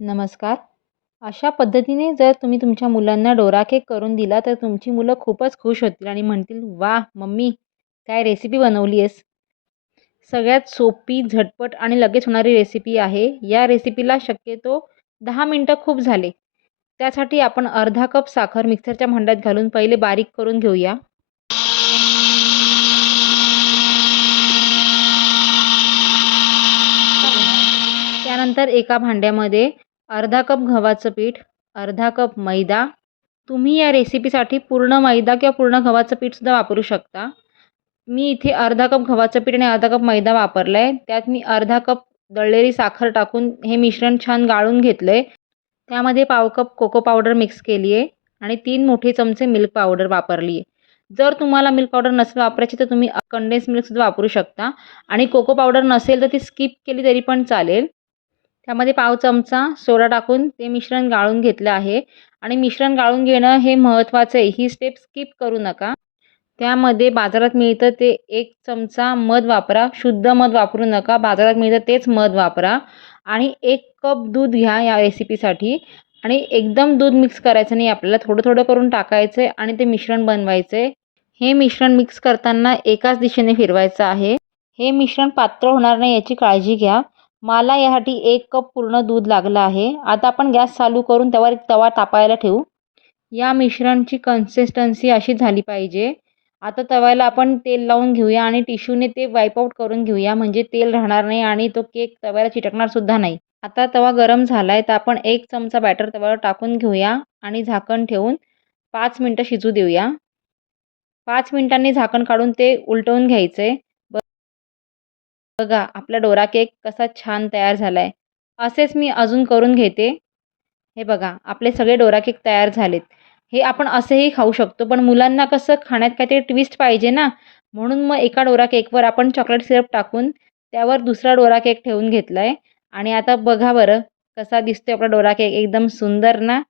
नमस्कार. अशा पद्धतीने जर तुम्ही तुमच्या मुलांना डोरा केक करून दिला तर तुमची मुलं खूपच खुश होतील आणि म्हणतील वा मम्मी काय रेसिपी बनवली आहेस? सगळ्यात सोपी झटपट आणि लगेच होणारी रेसिपी आहे. या रेसिपीला शक्यतो दहा मिनटं खूप झाले. त्यासाठी आपण अर्धा कप साखर मिक्सरच्या भांड्यात घालून पहिले बारीक करून घेऊया. त्यानंतर एका भांड्यामध्ये अर्धा कप गव्हाचं पीठ अर्धा कप मैदा. तुम्ही या रेसिपीसाठी पूर्ण मैदा किंवा पूर्ण गव्हाचं पीठसुद्धा वापरू शकता. मी इथे अर्धा कप गव्हाचं पीठ आणि अर्धा कप मैदा वापरला आहे त्यात मी अर्धा कप दळलेली साखर टाकून हे मिश्रण छान गाळून घेतलं आहे त्यामध्ये पाव कप कोको पावडर मिक्स केली आहे आणि तीन मोठे चमचे मिल्क पावडर वापरली आहे जर तुम्हाला मिल्क पावडर नसेल वापरायची तर तुम्ही कंडेन्स मिल्कसुद्धा वापरू शकता. आणि कोको पावडर नसेल तर ती स्किप केली तरी पण चालेल. त्यामध्ये पाव चमचा सोडा टाकून ते मिश्रण गाळून घेतलं आहे. आणि मिश्रण गाळून घेणं हे महत्त्वाचं आहे. ही स्टेप स्किप करू नका. त्यामध्ये बाजारात मिळतं ते एक चमचा मध वापरा. शुद्ध मध वापरू नका. बाजारात मिळतं तेच मध वापरा. आणि एक कप दूध घ्या या रेसिपीसाठी आणि एकदम दूध मिक्स करायचं नाही. आपल्याला थोडं थोडं करून टाकायचं आहे आणि ते मिश्रण बनवायचं आहे. हे मिश्रण मिक्स करताना एकाच दिशेने फिरवायचं आहे. हे मिश्रण पात्र होणार नाही याची काळजी घ्या. मला यासाठी एक कप पूर्ण दूध लागलं आहे. आता आपण गॅस चालू करून त्यावर एक तवा तापायला ठेवू. या मिश्रणची कन्सिस्टन्सी अशी झाली पाहिजे. आता तव्याला आपण तेल लावून घेऊया आणि टिश्यूने ते वाईपआउट करून घेऊया. म्हणजे तेल राहणार नाही आणि तो केक तव्याला चिटकणार सुद्धा नाही. आता तवा गरम झाला आहे तर आपण एक चमचा बॅटर तव्यावर टाकून घेऊया आणि झाकण ठेवून पाच मिनटं शिजू देऊया. पाच मिनटांनी झाकण काढून ते उलटवून घ्यायचं आहे बघा आपला डोरा केक कसा छान तयार झाला आहे असेच मी अजून करून घेते. हे बघा आपले सगळे डोरा केक तयार झालेत. हे आपण असेही खाऊ शकतो पण मुलांना कसं खाण्यात काहीतरी ट्विस्ट पाहिजे ना? म्हणून मग एका डोरा केकवर आपण चॉकलेट सिरप टाकून त्यावर दुसरा डोरा केक ठेवून घेतला आहे आणि आता बघा बरं कसा दिसतो आपला डोरा केक एकदम सुंदर ना?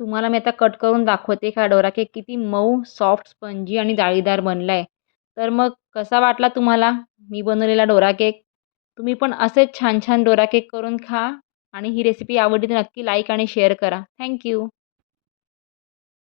तुम्हाला मी आता कट करून दाखवते का डोरा केक किती मऊ सॉफ्ट स्पंजी आणि जाळीदार बनला आहे तर मग कसा वाटला तुम्हाला? मी बनवलेला डोरा केक. तुम्ही पण असेच छान छान डोरा केक करून खा आणि ही रेसिपी आवडली तर नक्की लाईक आणि शेअर करा. थँक्यू